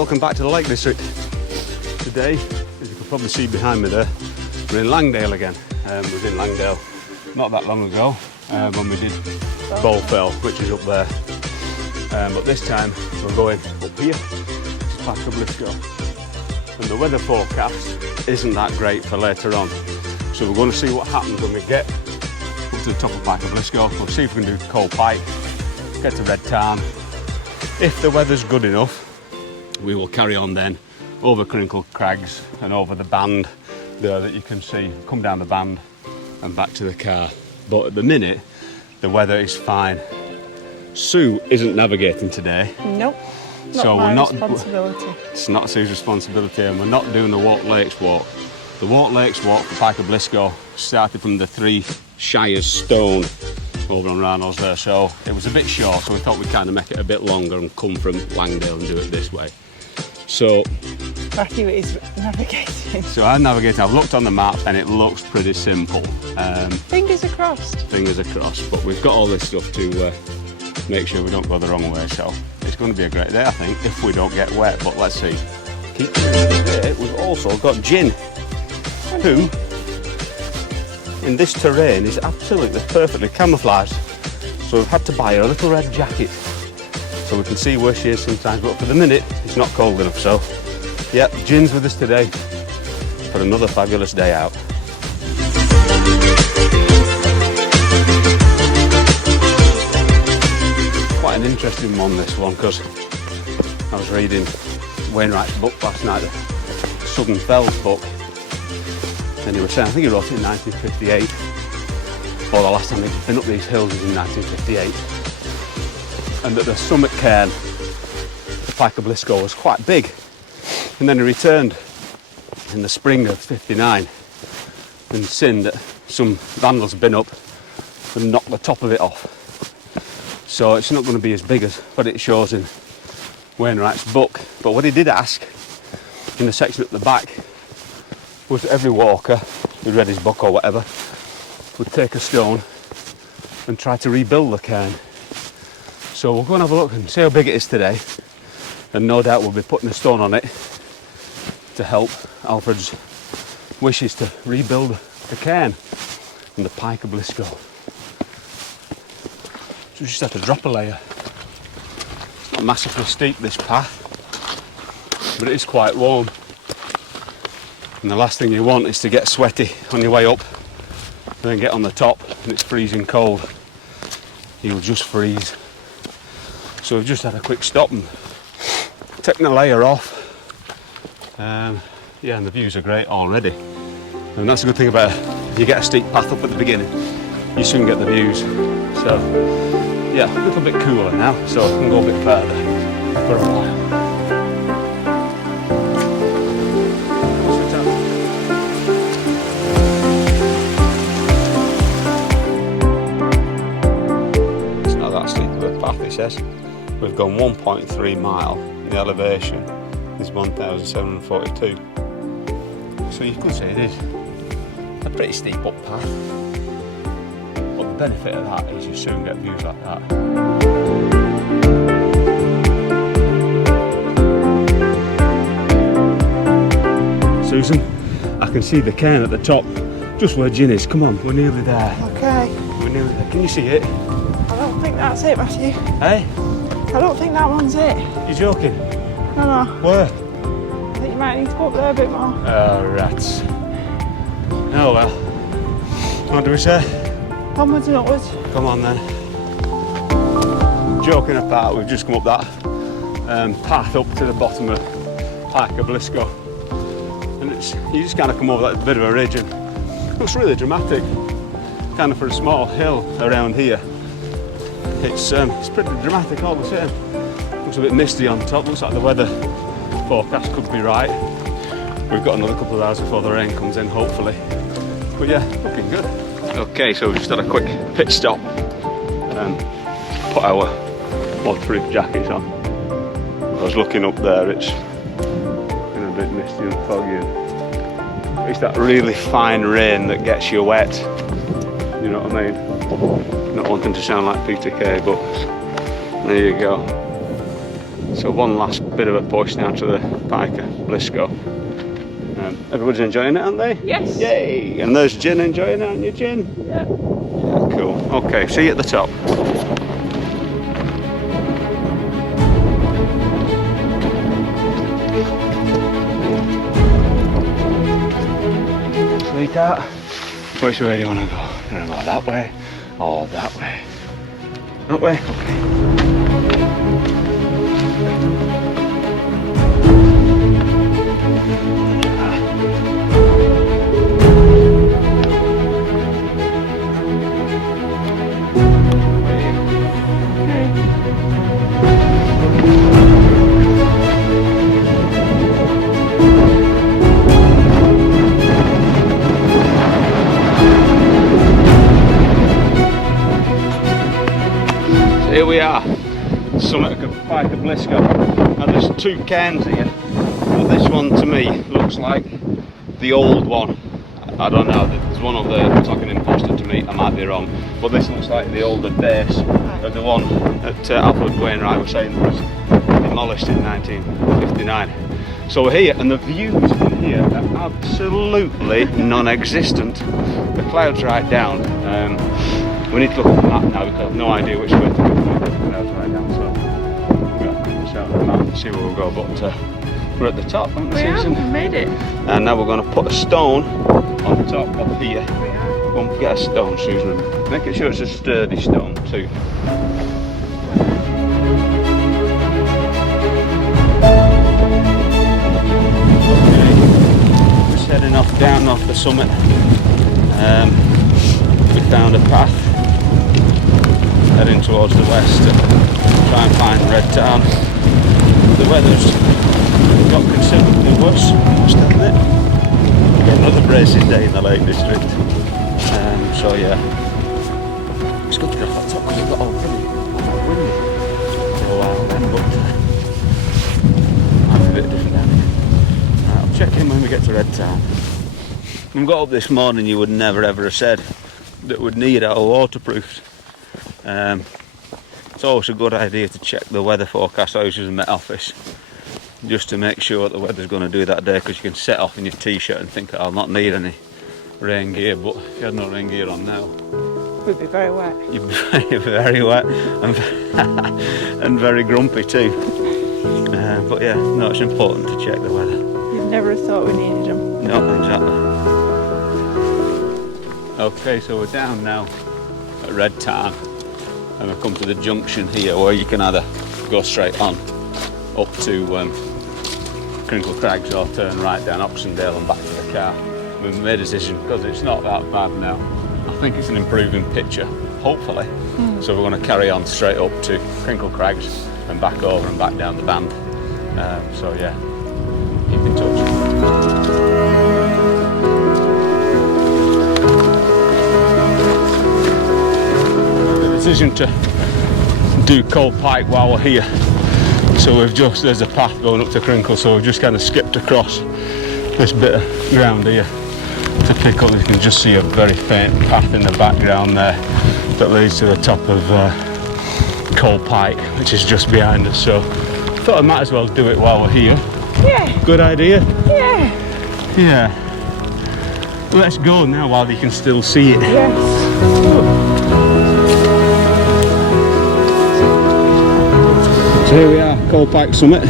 welcome back to the Lake District. Today, as you can probably see behind me there, we're in Langdale again. We was in Langdale not that long ago when we did Bowfell, which is up there. But this time we're going up here to Pike O Blisco. And the weather forecast isn't that great for later on. So we're going to see what happens when we get up to the top of Pike O Blisco. We'll see if we can do Cold Pike, get to Red Tarn. If the weather's good enough, we will carry on then over Crinkle Crags and over the band there that you can see, come down the band and back to the car. But at the minute, the weather is fine. Sue isn't navigating today. Nope, so my we're not responsibility. It's not Sue's responsibility, and we're not doing the Walk Lakes walk. The Walk Lakes walk for Pike O Blisco started from the Three Shires Stone over on Ranel's there, so it was a bit short, so we thought we'd kind of make it a bit longer and come from Langdale and do it this way. So Matthew is navigating. So I'm navigating. I've looked on the map and it looks pretty simple. Fingers are crossed. Fingers are crossed, but we've got all this stuff to make sure we don't go the wrong way, so it's going to be a great day, I think, if we don't get wet, but let's see. Keep today, we've also got Gin, who in this terrain is absolutely perfectly camouflaged, so we've had to buy her a little red jacket so we can see where she is sometimes, but for the minute it's not cold enough. So yep, Gin's with us today for another fabulous day out. Quite an interesting one, this one, because I was reading Wainwright's book last night, the Southern Fells book, and he was saying, I think he wrote it in 1958, or the last time he'd been up these hills was in 1958, and that the summit cairn, the Pike O Blisco, was quite big. And then he returned in the spring of '59 and seen that some vandals had been up and knocked the top of it off. So it's not going to be as big as what it shows in Wainwright's book. But what he did ask in the section at the back was every walker who read his book or whatever would take a stone and try to rebuild the cairn. So we'll go and have a look and see how big it is today, and no doubt we'll be putting a stone on it to help Alfred's wishes to rebuild the cairn and the Pike O Blisco. So we just have to drop a layer. It's not massively steep, this path, but it is quite warm. And the last thing you want is to get sweaty on your way up, then get on the top and it's freezing cold. You'll just freeze. So we've just had a quick stop and taken the layer off. Yeah, and the views are great already. And that's a good thing about it. If you get a steep path up at the beginning, you soon get the views. So, yeah, a little bit cooler now, so I can go a bit further for a while. It's not that steep of a path, it says. We've gone 1.3 mile. The elevation is 1,742. So you could say it is a pretty steep up path. But the benefit of that is you soon get views like that. Susan, I can see the cairn at the top, just where Gin is. Come on, we're nearly there. Okay. We're nearly there. Can you see it? I don't think that's it, Matthew. Hey? I don't think that one's it. You joking? No. Where? I think you might need to go up there a bit more. Oh, rats. Oh well. What do we say? Onwards and upwards. Come on then. Joking apart, we've just come up that path up to the bottom of Pike O Blisco. And you just kind of come over that bit of a ridge and it looks really dramatic. Kind of for a small hill around here. It's pretty dramatic all the same. Looks a bit misty on top, looks like the weather forecast could be right. We've got another couple of hours before the rain comes in, hopefully. But yeah, looking good. Okay, so we've just had a quick pit stop and put our waterproof jackets on. I was looking up there, it's been a bit misty and foggy. It's that really fine rain that gets you wet. You know what I mean? Not wanting to sound like Peter Kay, but there you go. So one last bit of a push now to the Pike O Blisco. Everybody's enjoying it, aren't they? Yes. Yay! And there's Jen enjoying it, aren't you, Jen? Yeah. Cool. Okay, see you at the top. Sweetheart, which way do you want to go? You want to go that way or that way? That way? Okay. Here we are, summit of Pike O Blisco. Now there's two cairns here, but this one to me looks like the old one. I don't know, there's one over there that looks like an imposter to me, I might be wrong, but this looks like the older base of the one that Alfred Wainwright was saying was demolished in 1959. So we're here, and the views in here are absolutely non-existent. The clouds right down. We need to look at the map now because I have no idea which way to go. Clouds right down, so we've got to shout the map and see where we'll go. But we're at the top, haven't we, Susan? We made it. And now we're going to put a stone on top of here. Don't forget a stone, Susan. Making sure it's a sturdy stone too. Just heading off down off the summit. We found a path heading towards the west to try and find Red Tarn. The weather's got considerably worse, I must admit. We've got another bracing day in the Lake District. So yeah, it's good to go off that top because it got all pretty windy for a while then, but might be a bit different down here. Right, I'll check in when we get to Red Tarn. When we got up this morning, you would never ever have said that would need our waterproofs. It's always a good idea to check the weather forecast. I always use in my office just to make sure what the weather's going to do that day, because you can set off in your t-shirt and think, I'll not need any rain gear, but if you had no rain gear on now, We'd be very wet. you'd be very wet and, and very grumpy too. But yeah, no, it's important to check the weather. You'd never have thought we needed them. No, exactly. Okay, so we're down now at Red Tarn, and we've come to the junction here where you can either go straight on up to Crinkle Crags or turn right down Oxendale and back to the car. We've made a decision because it's not that bad now. I think it's an improving picture, hopefully. So we're going to carry on straight up to Crinkle Crags and back over and back down the band. So yeah, keep in touch. Decision to do Cold Pike while we're here, so there's a path going up to Crinkle, so we've just kind of skipped across this bit of ground here to pick up. You can just see a very faint path in the background there that leads to the top of Cold Pike, which is just behind us, so I thought I might as well do it while we're here. Yeah. Good idea? Yeah. Yeah. Let's go now while you can still see it. Yes. So here we are, Cold Pike summit.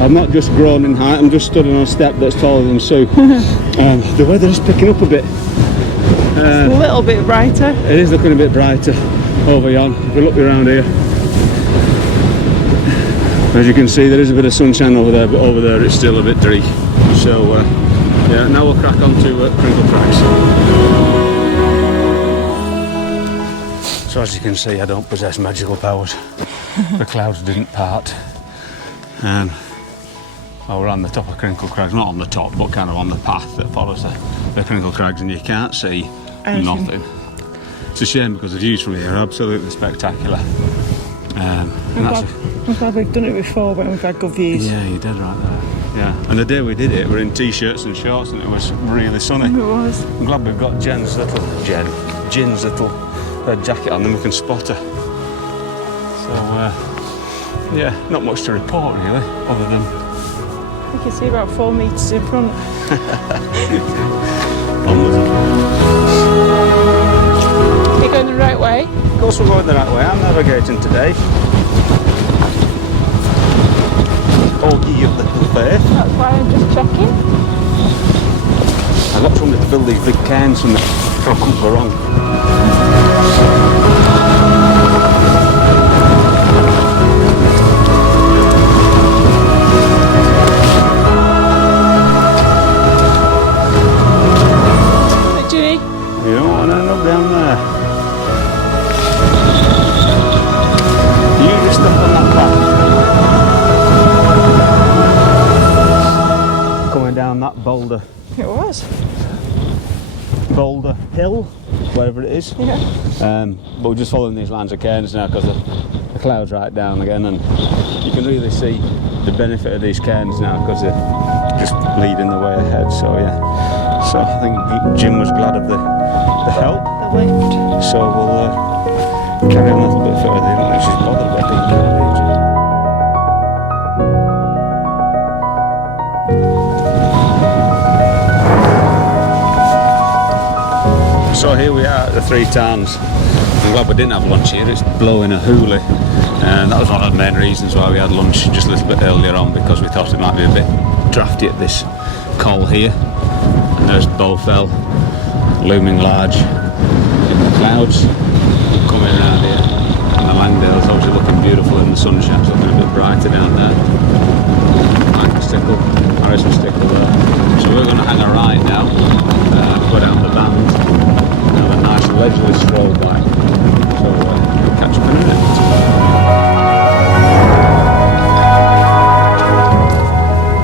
I've not just grown in height, I'm just stood on a step that's taller than Sue. The weather is picking up a bit. It's a little bit brighter. It is looking a bit brighter over yon. If we look around here, as you can see, there is a bit of sunshine over there, but over there it's still a bit dreary. So yeah, now we'll crack on to Crinkle Crags. So as you can see, I don't possess magical powers. The clouds didn't part. Well, we're on the top of Crinkle Crags, not on the top, but kind of on the path that follows the Crinkle Crags, and you can't see nothing. It's a shame because the views from here are absolutely spectacular. I'm glad we've done it before when we've had good views. Yeah, you did right there. Yeah, and the day we did it, we're in t-shirts and shorts, and it was really sunny. It was. I'm glad we've got Gin's little red jacket on, then we can spot her. So Yeah, not much to report really, other than You can see about 4 metres in front. You're going the right way? Of course we're going the right way. I'm navigating today. All ye of little faith. That's why I'm just checking. I got somebody to build these big cairns from the so I couldn't go wrong. You don't want to end up down there. You just stuck on that path. Coming down that boulder. It was. Boulder Hill, whatever it is. Yeah. But we're just following these lines of cairns now because the cloud's right down again, and you can really see the benefit of these cairns now because they're just leading the way ahead. So yeah. So I think Jim was glad of the help. The lift. So we'll carry on a little bit further. I don't think she's bothered about being carried. So here we are at the Three Tarns. I'm glad we didn't have lunch here. It's blowing a hoolie, and that was one of the main reasons why we had lunch just a little bit earlier on, because we thought it might be a bit drafty at this col here. And there's Bowfell looming large in the clouds coming around here, and the Langdale's obviously looking beautiful in the sunshine. It's looking a bit brighter down there. Harrison Stickle there. So we're going to hang a right now, go down the band, have a nice leisurely stroll back. So we'll catch up in a minute.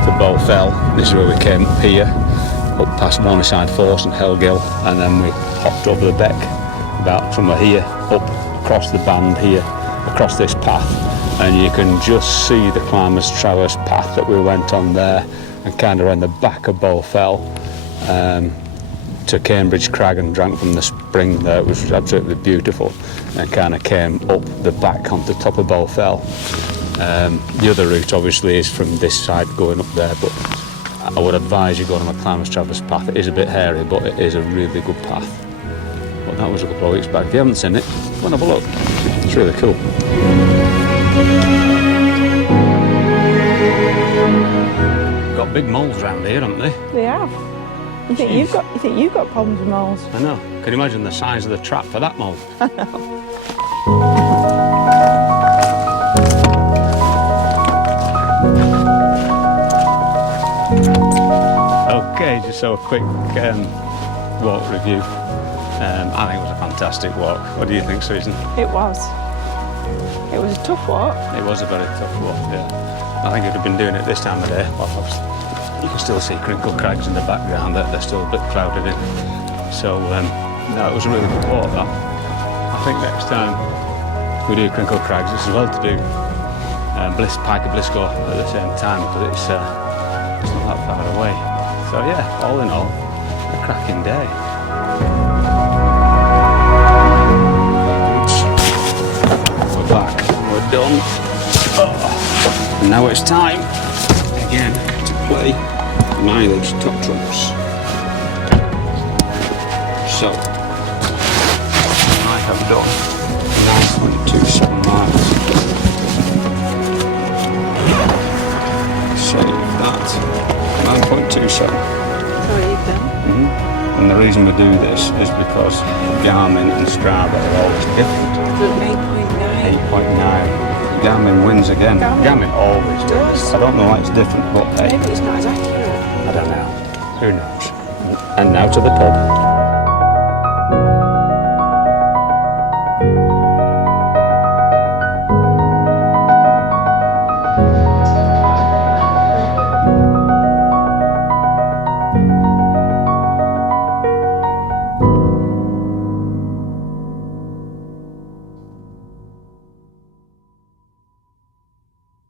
To Bowfell, this is where we came up here, up past Morningside Force and Hellgill, and then we hopped over the beck about somewhere here, up across the band here, across this path, and you can just see the Climbers Traverse path that we went on there, and kind of around the back of Bowfell to Cambridge Crag and drank from the spring there. It was absolutely beautiful, and kind of came up the back onto the top of Bowfell. The other route obviously is from this side going up there, but I would advise you going on the Climbers Traverse path. It is a bit hairy, but it is a really good path. But that was a couple of weeks back. If you haven't seen it, go and have a look. It's really cool. Got big moles around here, haven't they? They have. You think you've got problems with moles? I know. Can you imagine the size of the trap for that mole? I know. Okay, just so a quick walk review. I think it was a fantastic walk. What do you think, Susan? It was. It was a tough walk. It was a very tough walk, yeah. I think if we'd been doing it this time of day, well, you can still see Crinkle Crags in the background, they're still a bit clouded in. So, no, it was a really good walk, that. I think next time we do Crinkle Crags, it's as well to do Pike O Blisco at the same time, because it's not that far away. So yeah, all in all, a cracking day. We're back, we're done. And now it's time, again, to play mileage top trumps. So, I have done 9.27 miles. Save that. 9.27. That's what you've done. And the reason we do this is because Garmin and Strava are always different. 8.9. Garmin wins again. Garmin always does. I don't know why it's different, but hey. Maybe it's not as accurate. I don't know. Who knows? And now to the pub.